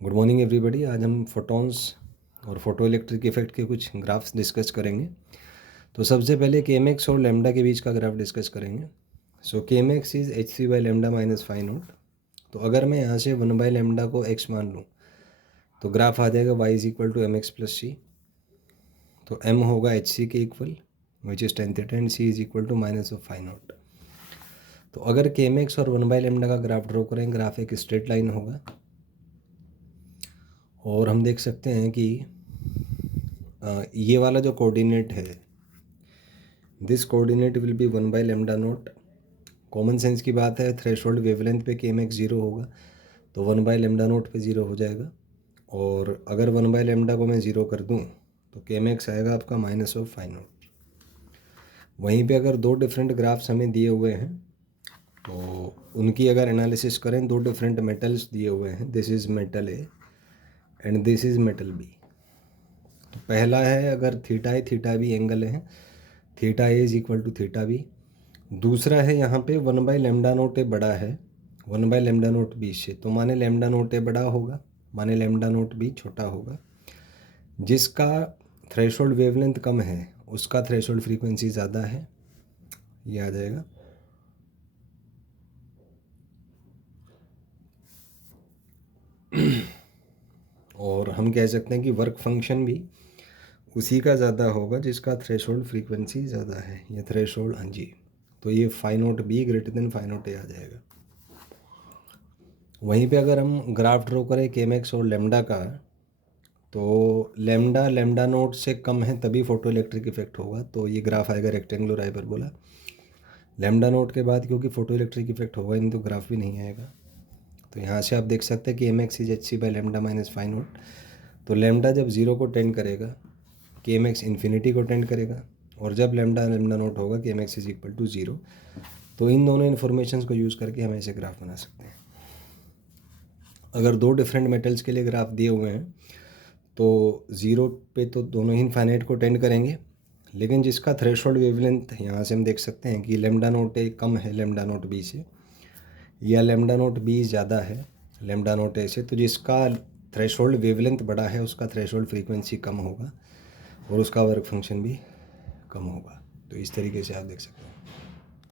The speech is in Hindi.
Good morning everybody. आज हम फोटॉन्स और फोटो इलेक्ट्रिक इफेक्ट के कुछ ग्राफ्स डिस्कस करेंगे। तो सबसे पहले KMX और लेमडा के बीच का ग्राफ डिस्कस करेंगे। So KMX is HC by lambda minus phi naught. तो अगर मैं यहाँ से 1 बाई लेमडा को x मान लूँ तो ग्राफ आ जाएगा y is equal to MX plus C। तो m होगा HC के equal which is tan theta and C is equal to minus of phi naught. तो अगर KMX और 1 बाई लेमडा का ग्राफ ड्रॉ करें, ग्राफ एक स्ट्रेट लाइन होगा और हम देख सकते हैं कि ये वाला जो कोऑर्डिनेट है, this coordinate will be 1 by lambda note. Common sense की बात है, थ्रेशोल्ड वेवलेंथ पे KMX 0 होगा तो 1 बाई लेमडा नोट पे 0 हो जाएगा। और अगर 1 बाई लेमडा को मैं 0 कर दूं तो KMX आएगा आपका माइनस ऑफ फाई नोट। वहीं पे अगर दो डिफरेंट ग्राफ्स हमें दिए हुए हैं तो उनकी अगर एनालिसिस करें, दो डिफरेंट मेटल्स दिए हुए हैं, this is metal A and this is metal B. तो पहला है अगर थीटा है, थीटा भी एंगल है, theta A is equal to theta B. दूसरा है यहाँ पे 1 बाई लेमडा नोट ए बड़ा है 1 बाई लेमडा नोट बी से, तो माने लेमडा नोट ए बड़ा होगा, माने लेमडा नोट बी छोटा होगा। जिसका थ्रेशोल्ड वेवलेंथ कम है उसका थ्रेशोल्ड फ्रीक्वेंसी ज़्यादा है, ये आ जाएगा। और हम कह सकते हैं कि वर्क फंक्शन भी उसी का ज़्यादा होगा जिसका थ्रेशोल्ड फ्रीक्वेंसी ज़्यादा है, ये थ्रेशोल्ड, हाँ जी। तो ये phi not be greater than phi not a आ जाएगा। वहीं पे अगर हम ग्राफ ड्रॉ करें KMX और लेमडा का, तो लेमडा नोट से कम है तभी फोटो इलेक्ट्रिक इफेक्ट होगा, तो ये ग्राफ आएगा रेक्टेंगुलर हाइपरबोला। लेमडा नोट के बाद क्योंकि फोटो इलेक्ट्रिक इफेक्ट होगा नहीं तो ग्राफ भी नहीं आएगा। तो यहाँ से आप देख सकते हैं कि KMX is HC by lambda minus phi naught. तो लेमडा जब 0 को टेंड करेगा KMX इन्फिनिटी को टेंड करेगा, और जब लेमडा नोट होगा KMX इज इक्वल टू 0। तो इन दोनों इन्फॉर्मेशन को यूज़ करके हम ऐसे ग्राफ बना सकते हैं। अगर दो डिफरेंट मेटल्स के लिए ग्राफ दिए हुए हैं तो 0 पे तो दोनों ही इनफाइनाइट को टेंड करेंगे, लेकिन जिसका थ्रेशोल्ड वेवलेंथ यहाँ से हम देख सकते हैं कि लेमडा नोट ए कम है लेमडा नोट बी से, या लेमडा नोट बी ज़्यादा है लेमडा नोट ए से, तो जिसका थ्रेशोल्ड वेवलेंथ बड़ा है उसका थ्रेशोल्ड फ्रीक्वेंसी कम होगा और उसका वर्क फंक्शन भी कम होगा। तो इस तरीके से आप देख सकते हैं।